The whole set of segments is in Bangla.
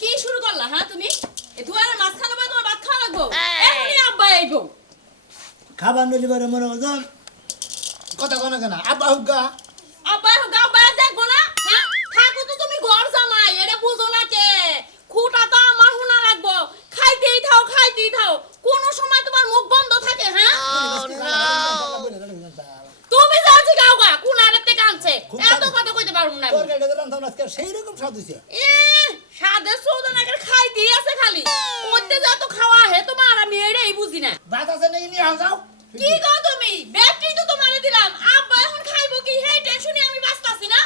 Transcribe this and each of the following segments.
কি শুরু করলা হ্যাঁ তুমি এই দুয়ারের মাঝখানে বসে তোমার ভাত খাওয়া লাগবো এখনই আব্বা আইবো খাবার নলি বারে মনে হতো কথা কোন কেন আব্বা হুগা আব্বা দেখবো না হ্যাঁ থাকো তো তুমি ঘর জামাই এটা বুঝো না কে খুঁটা তো আমার হুনা লাগবো খাইতেই থাও কোন সময় তোমার মুখ বন্ধ থাকে হ্যাঁ তুমি যাচ্ছি গাওগা কোন আরেতে কানছে এত কথা কইতে পারবো না তোর এটা রান্না আজকে সেই রকম স্বাদ হইছে সাদে সোদনাকে খাইতেই আছে খালি ওতে যত খাওয়া হে তোমার আমি এটাই বুঝি না ভাত আছে নাকি নিয়ে যাও কি গো তুমি ব্যাগটি তো তোমারে দিলাম আব্বা এখন খাইবো কি হে টেনশনে আমি বাঁচতাছি না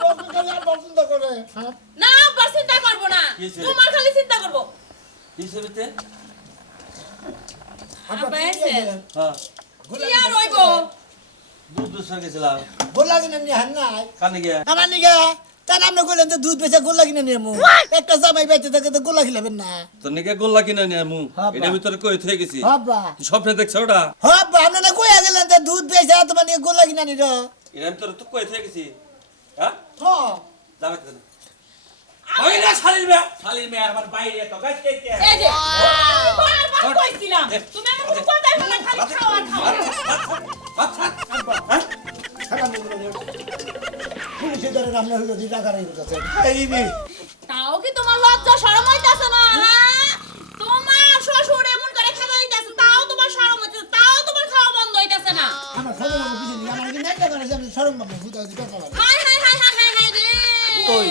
তোর খালি আর পছন্দ করে হ্যাঁ না আব্বা চিন্তা করবো না তোমার খালি চিন্তা করবো হিসেবেতে আব্বা এসে হ্যাঁ কি আর হইবো দুধ সর গেছিলাম গোল্লা কিনে নিয়ে হান নাই কানে গিয়া আমার নিগে তার নাম কইলেন যে দুধ বেচা গোল্লা কিনে নিয়ে মু একটা জামাই বেচে থাকে তো গোল্লা খিলাবেন না তোর নাকি গোল্লা কিনে নিয়ে মু হ্যাঁ, এটা ভিতরে কই থই গেছি হাব্বা তুই স্বপ্নে দেখছ ওটা হাব্বা আপনি না কইয়া গেলেন যে দুধ বেচা তোমার নিয়ে গোল্লা কিনে নির এটা ভিতরে তো কই থই গেছি হ্যাঁ হ্যাঁ যাবে কেন ওই না শালির মে আমার বাইরে তো গাছ কে কে এই যে বারবার কইছিলাম তুমি আমার কথাই বলে খালি খাওয়া আচ্ছা হ্যাঁ পুলিশে ধরে রান্না হইলো দি টাকা রাইলো কাছে এই নি তাও কি তোমার লজ্জা শরম হইতাছে না হ্যাঁ তোমার শ্বশুর এমন করে খাওয়া দিতেছে তাও তোমার শরম হইতাছে তাও তোমার খাওয়া বন্ধ হইতাছে না আমার সরম বাবু বুঝিনি আমার কি নেট করে আমি সরম বাবু বুঝা দি টাকা লাগে হাই রে কই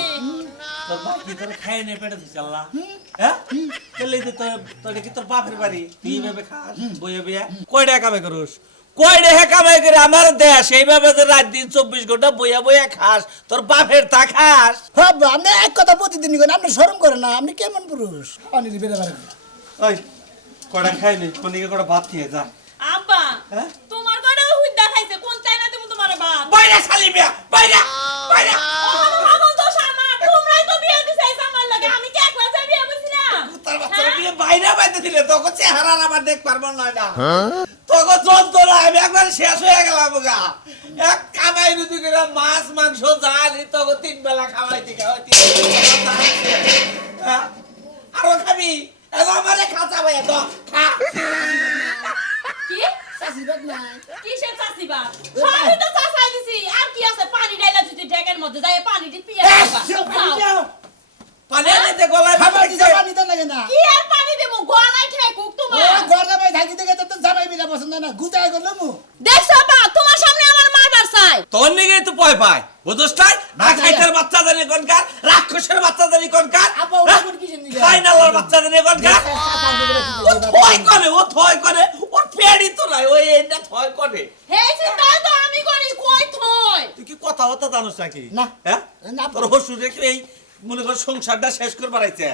তোর বাপ কি তোর খায় নে পেটে দিছে আল্লাহ হ্যাঁ কেলে তো তোর কি তোর বাপের বাড়ি তুই ভাবে খাস বইয়ে বইয়া কয় টাকা কামাই করস কয় টাকা কামাই করে আমার দেশ এইভাবে যে রাত দিন 24 ঘন্টা বইয়া বইয়া খাস তোর বাপের তা খাস হাব্বা আপনি এক কথা প্রতিদিন করেন আপনি শরম করেন না আপনি কেমন পুরুষ পানি দিবে পারেন ওই কয়টা খাই নি কোনিকে কয়টা ভাত খেয়ে যা আব্বা হ্যাঁ তোমার কয়টা হুইদা খাইছে কোন চাই না তুমি তোমার বাপ বাইরে শালি মিয়া বাইরে বাইরে পাগল তো শামা তোমরাই তো বিয়ে দিছাইছ আমার লাগে আমি কি একলা যাই বিয়ে বসিলাম তোর বাচ্চা বিয়ে বাইরে বাইতে দিলে তোকে চেহারা আমার দেখ পারবো না এটা তোকে যন্ত্রণা আমি একবার শেষ হয়ে গেলাম গা এক কামাই রুটি করে মাছ মাংস জানি তোকে 3 বেলা খাওয়াইতে আরো খাবি এলো আমারে খাঁচা ভাই তো খা কি চাষিবাদ নাই কিসের চাষিবা সবই তো চাষাই দিছি আর কি আছে পানি ডাইলা যদি ঢেকের মধ্যে যায় পানি দি পিয়া দিবা পানি আনতে গলায় খাবার দিতে পানি তো লাগে না কি আর পানি দেবো গলায় ঠেকুক ও তোমার ঘর জামাই থাকি থেকে তো জামাই বিলা পছন্দ না গুতায় গেল মু দেখছো বা তোমার সামনে আমার মারবার চাই তোর নিগে তো ভয় পায় বুঝছটাই না খাইতার বাচ্চা জানি কোনকার রাক্ষসের বাচ্চা জানি কোনকার আপা ওটা কোন কিসের নিগে ফাইনালের বাচ্চা জানি কোনকার ও থয় করে ওর পেড়ি তো নাই ওই এটা থয় করে হে চিন্তা তো আমি করি কই থই তুই কি কথা হতো জানোস নাকি না। হ্যাঁ না। তোর হসু দেখি এই মনে কর সংসারটা শেষ করবার আইছে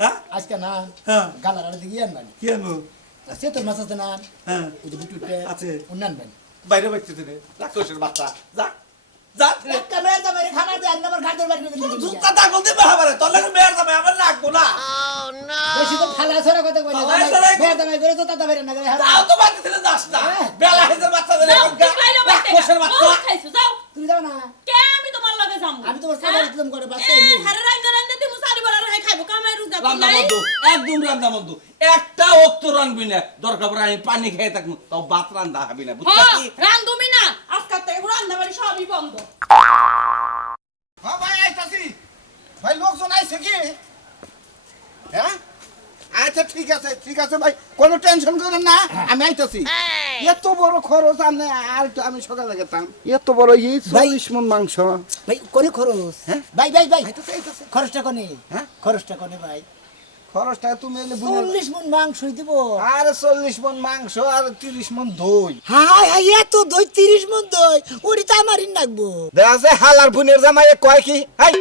হ্যাঁ আজকে না হ্যাঁ। গালার আড়ে দিকে আনবানি কি আনবো সে তোর মাছ আছে না হ্যাঁ ওই যে বুটুতে আছে। অন্য আনবানি বাইরে বাইতে দিনে রাক্ষসের বাচ্চা যা যা একটা মেয়ের জামাই খাবার দিয়ে আনলে আমার ঘাটের বাড়ি দিকে জুতা দাগল দিবে হাবারে তোর লাগে মেয়ের জামাই আমার লাগবো না বেশি তো ফালা ছড়া কথা কইলে ফালা ছড়া মেয়ের জামাই করে তো তাতা বেরে না করে তাও তো বাইতে দিলে যাস না বেলা হইছে বাচ্চা জানি যাও কোনকার তুই বাইরে বাইতে রাক্ষসের বাচ্চা খাইছো যাও তুমি যাও না কে আমি তোমার লগে যামু আমি তোমার সাথে একদম করে বাচ্চা হ্যাঁ রাইন্দা রাইন্দা তুমি সারি বড় রে খাইবো কামাই রুজ দাও রান্না নাই বন্ধু একদম রান্না বন্ধু একটা অক্ত রানবি না দরকার পড়ে আমি পানি খেয়ে থাকবো তাও ভাত রান্দা হবি না বুঝছিস হ্যাঁ কি রান্দুমি না আজকাল থেকে রান্না বাড়ি সবই বন্ধ হ্যাঁ ভাই আইতাছি ভাই লোকজন আইছে কি হ্যাঁ আচ্ছা ঠিক আছে ভাই কোনো টেনশন করেন না আমি আইতাছি এত বড় খরচ আমি আর একটু আমি সকালে গেতাম এত বড় এই 40 মণ মাংস ভাই করে খরচ হ্যাঁ? ভাই ভাই ভাই আইতাছে খরচটা কোনে হ্যাঁ? খরচটা কোনে ভাই খরচটা তুমি এলে বুঝে 40 মণ মাংস দিব আর 40 মণ মাংস আর 30 মণ দই হাই হাই এত দই 30 মণ দই ওড়ি তো আমারই লাগবো দেখা হালার বুনের জামাই কয় কি হাই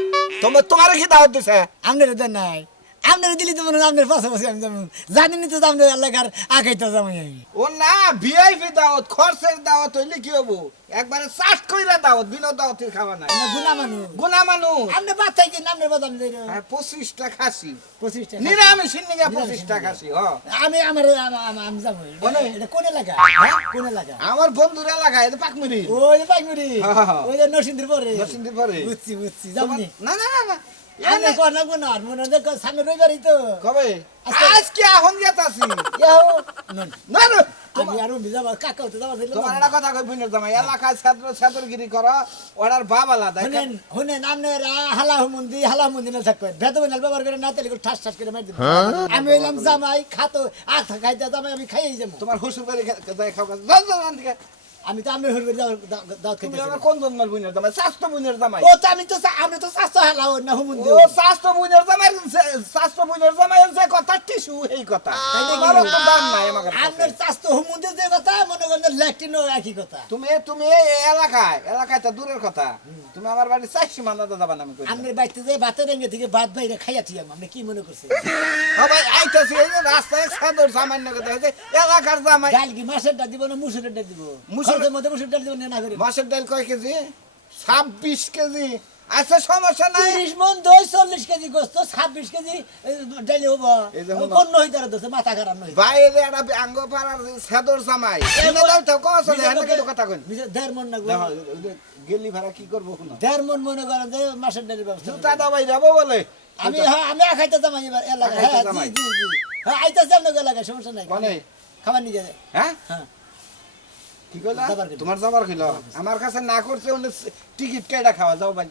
তোমার কি দাওয়াত দিছে আমনের দেন নাই আপনার দিলি তো মনে হয় আপনার পাশাপাশি আমি যাবো জানিনি তো আপনার এলাকার আগাইতে যাবো আমি ও না ভিআইপি দাওয়াত খরচের দাওয়াত হইলে কি হবো একবারে চাট কইরা দাওয়াত বিনা দাওয়াতের খাওয়া নাই গুনা মানুষ গুনা মানুষ আপনি বাচ্চাই কিনা আপনার বাদ আমি যাই আর 25টা খাসি 25 টাকা নিরামিষ নিগা 25টা খাসি হ আমি আমি যাবো কোনে? এটা কোন এলাকা কোন এলাকা আমার বন্ধুরা লাগায় এটা পাকমিরি ওই যে পাইমুরি হ্যাঁ। ওই যে নরসিংদীর পরে নরসিংদীর পরে। বুঝছি যাবনি না না না না আমি কোন না কোন আর মনে দেখো সামনে রবিবারই তো কবে আজকে- আজকে এখন গেতাছি ইয়াও নন না না আমি আর উনি যাবা কাকা তো যাবা তোমার একটা কথা কই বুঝিস জামাই এলাকায় ছাত্রগিরি করো ওরার বাপ আলাদা শুনেন শুনেন আপনারা হালা মন্দি না থাকবেন ভেদ বেনাল ব্যবহার করে না তাহলে ঠাস ঠাস করে মার দিবেন আমি হইলাম জামাই খাতো আখা খাইতে জামাই আমি খাইয়ে যাবো তোমার শ্বশুর বাড়ি যাই খাও যাও যাও আন থেকে আমি তো আমি হইবে দাওয়াত তুমি খাইতে আমার কোন জন্মের বুইনের জামাই স্বাস্থ্য বুইনের জামাই ও তো আমি তো আমি তো স্বাস্থ্য হালা না হুমুন্দি ও স্বাস্থ্য বুইনের জামাই স্বাস্থ্য বুইনের জামাই যে কথা টিস্যু এই কথা তোমার তো দাম নাই আমার আপনার স্বাস্থ্য হুমুন্দি যে কথা মনে করেন ল্যাট্রিনও একই কথা তুমি এই এলাকায় তো দূরের কথা তুমি আমার বাড়ি চাইছি মানাতে যাবা না আমি কই আপনার বাড়িতে যে ভাতের রেঙ্গে থেকে ভাত বাইরে খাইয়া থিয়াম আপনি কি মনে করছেন সবাই আইতাছি এই যে রাস্তায় সাদর সামান্য কথা হয়েছে এলাকার জামাই ডাল কি মাছের ডাল দিব না মুসুরের ডাল দিব মুসুরের মধ্যে মুসুর ডাল দিব না করি মাছের ডাল কয় কেজি 26 কেজি আচ্ছা সমস্যা নাই 30 মন দই 40 কেজি গোস্ত 26 কেজি ডাল হবো এই যে হলো। কোন হইতার দছে মাথা খারাপ নই বাইরে একটা আঙ্গ পাড়ার সাদর জামাই এনে দাও তো কস না এনে কথা কই দেড় মন না গো দেখো গেলি ভাড়া কি করবো কোন দেড় মন মনে করেন যে মাছের ডালের ব্যবস্থা জুতা দাবাই যাবো বলে আমি আমি খাইতে যাম এবার এলাকা আখাইতে হ্যাঁ জামাই। জি জি জি হ্যাঁ আইতাছে আপনার এলাকায় সমস্যা নাই মানে খাবার নিয়ে যাবে হ্যাঁ হ্যাঁ কি কইলা যাবার কইলো। তোমার যাবার কইল আমার কাছে না করছে ওনে টিকিট কেডা খাওয়া যাও ভাই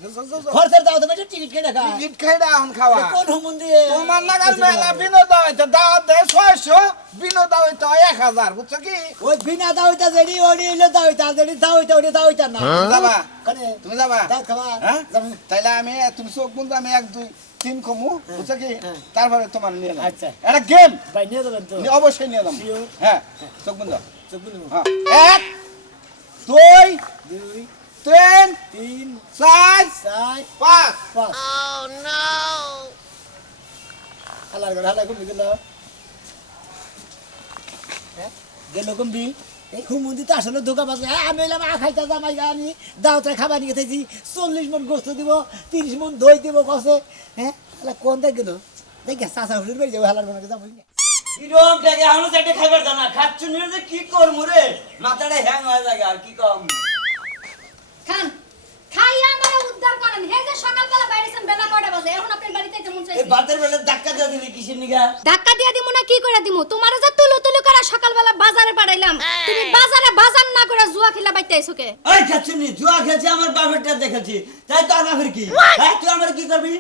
খরচের দাও তো টিকিট কেটে খা টিকিট কেডা এখন খাওয়া কোন হুমুন্দি তোমার নাগাল মেলা বিনোদ হইতে দাওয়াত দেয় 600 বিনোদ হইতে 1000 বুঝছো কি ওই বিনা দাওইতা জেডি ওডি ইলো দাওইতা জেডি দাওইতা ওডি দাওইতা না যাবা কানে তুমি যাবা দাও খাবা হ্যাঁ যাবো। তাইলে আমি তুমি চোখ বন্ধ আমি 1 2 3 কমু বুঝছো কি হ্যাঁ। তারপরে তোমার নিয়ে নাও আচ্ছা। এটা গেম ভাই নিয়ে যাবেন তো অবশ্যই নিয়ে যাবো Sure. হ্যাঁ চোখ বন্ধ চোখ বুঝুন হ্যাঁ 1 2 দুই 3 তিন 4 চার 5 পাঁচ হালার ঘর হালা কমবি গেল গেল কমবি এই হুমুন্দি তো আসলে ধোকা পাচ্ছে আমি এলাম খাইতে জামাই আমি দাওতে খাবার নিয়ে খাইছি 40 মন গোস্ত দিব 30 মন দই দিব কসে হ্যাঁ হালা কোন দেখ গেল দেখ চাচা হুজুর বাড়ি যাবো হালার ঘরে যাবো কিরম জায়গা এখনো চাইতে খাইবার জানা খাচ্ছ নিয়ে যে কি করমু রে মাথাটা হ্যাং হয়ে যায় আর কি কম খান খাইয়া আমারে উদ্ধার করেন হে যে সকালবেলা বাইরেছেন বেলা কয়টা বাজে এখন আপনার বাড়িতে যেমন এই চাইছি বাতের বেলা ধাক্কা দিয়ে দিলি কিসের নিগা ধাক্কা দিয়া দিমু না কি করে দিমু তোমারে যে তুলু তুলু করে সকালবেলা বাজারে পাঠাইলাম তুমি বাজারে বাজার না করে জুয়া খেলা বাইতে আইছো কে এই খাচ্ছ নি জুয়া খেয়েছি আমার বাপেরটা দেখেছি তাই তো আর বাপের কি হ্যাঁ তুই আমার কি করবি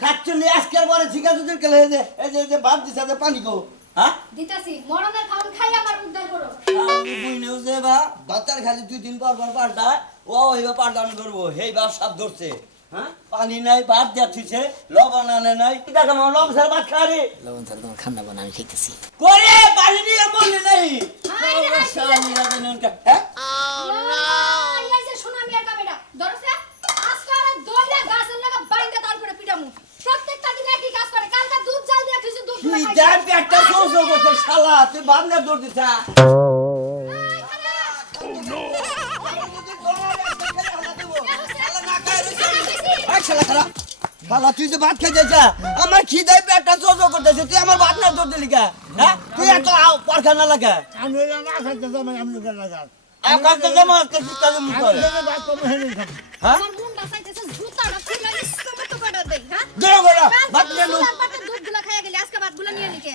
খাচ্ছ নি আজকের পরে ঠিক আছে তুই কেলে এই যে ভাত দিছে যে পানি গো হ্যাঁ দিতাছি মরণের খাওন খাই আমার উদ্ধার করো আমি বুঝলেও যে বা বাতার খালি 2 দিন পর পাল্টায় ও হইবা পাল্টানো করবো হেই বাপ সাপ ধরছে হ্যাঁ পানি নাই ভাত দেওয়া লবণ আনে নাই কি দেখা লবণ ছাড়া ভাত খারে লবণ স্যার তোমার খান্না বানা আমি খাইতেছি করে পানি দিয়ে বললি নাই হায় রে, হায় রে। হ্যাঁ এই যে শোনা মিয়া কামেটা ধরছে আজকে আর দইলে গাছের লাগা বাইন্দা তারপরে পিটামু প্রত্যেকটা দিন একই কাজ করে কালকে দুধ জাল দিয়া তুই দুধ কি গুলা যার পেটটা সোসো করছে শালা তুই ভাবনা দৌড় দিছা শালা তুই যে ভাত খেয়ে যাচ্ছা আমার খিদায় পেটটা সোসো করতেছে তুই আমার ভাত না দৌড় দিলি কে হ্যাঁ তুই এত পরখা না লাগে আমি এলাম খাইতে জামাই আমি লাগা আমার তো জমা আজকে শিক্ষা মুখ করে ভাত কম হেলে খাবো হ্যাঁ আমার মুন্ডা চাইতেছে জুতাটা খুলে ইসমে তো কাটা দেই হ্যাঁ দে বড়া ভাত নিয়ে নো দুধগুলা খাইয়া গেলি আজকে ভাতগুলা নিয়ে নিকে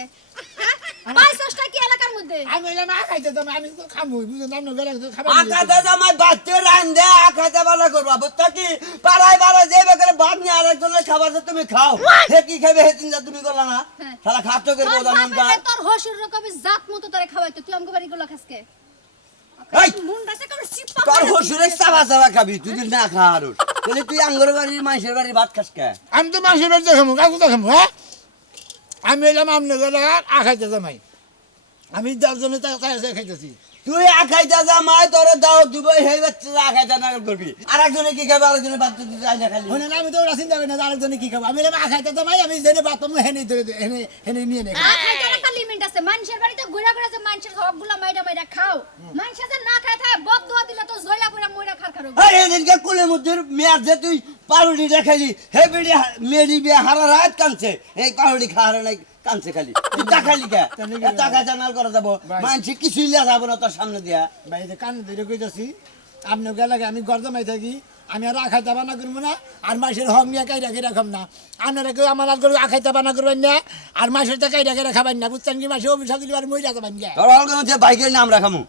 পাইছটা কি এলাকার মধ্যে আমি এলাম খাইতে জামাই আমি তো খাবো বুঝলেন আপনি গেলে খাবার আকাতে জামাই বাচ্চা রান্ধে আকাতে বালা করবা বুঝতা কি পাড়ায় পাড়ায় যে বেকারে ভাত নিয়ে আরেকজনের খাবার যে তুমি খাও হে কি খাবে হে চিন্তা তুমি করলা না শালা খাচ্ছ করে তোর বোঝা নামটা বাপেরে তোর হসুর কবি জাত মতো তোরে খাওয়াইতো তুই আমগো বাড়ি গুলা খাসকে এই! মুন্ডা সে কবি সিপা তোর হসুরে চাবা চাবা খাবি তুই যদি না খা আর তাহলে তুই আঙ্গর বাড়ির মাইসের বাড়ির ভাত খাস কে আমি তো মাসের বাড়িতে খাবো কাকু দেখাবো হ্যাঁ আমি এলাম আপনি গেলে খাইতে জামাই আমি যার জন্য খাইতেছি তুই আখাইতা জামাই তোরে দাও দিব সেই বাচ্চা আখাইতা না করবি আর একজনে কি খাবে আরেকজনে ভাত দিতে চাই না খালি শোনেন আমি তো ওরা চিন্তা করি না যে আরেকজনে কি খাবো আমি বললাম খাইতে জামাই আমি জেনে বাতাম হেনে হেনে নিয়ে নেই খাইতে একটা লিমিট আছে মানুষের বাড়িতে ঘুরা ঘুরা যে মানুষের সবগুলা মাইরা মাইরা খাও মানুষ যে না খায় থাকে বদদুয়া দিলে তো জয়লা করে মইরা খার খারো আরে এদিনকে কুলের মধ্যে মেয়ার যে তুই পাউরুটি দেখাইলি হে বিড়ি মেরি বিয়ে হারা রাত কানছে এই পাউরুটি খাওয়ার নাই কানছে খালি তুই দেখাইলি কে টাকা জানাল করা যাবো মানুষ কিছুই লিয়া যাবো না তোর সামনে দিয়া ভাই যে কান ধরে কইতাছি আপনি গেলে আমি গর্দমাই থাকি আমি আর আখাইতে বানা করবো না আর মাসের হক নিয়ে কাইরা কেরা খাম না আপনারা কেউ আমার আর আখাইতে বানা করবেন না আর মাসের তো কাইরা কেরা খাবেন না বুঝছেন কি মাসে অভিশাপ দিলে আর মহিলা যাবেন তোর অলগা মধ্যে বাইকের নাম রাখামু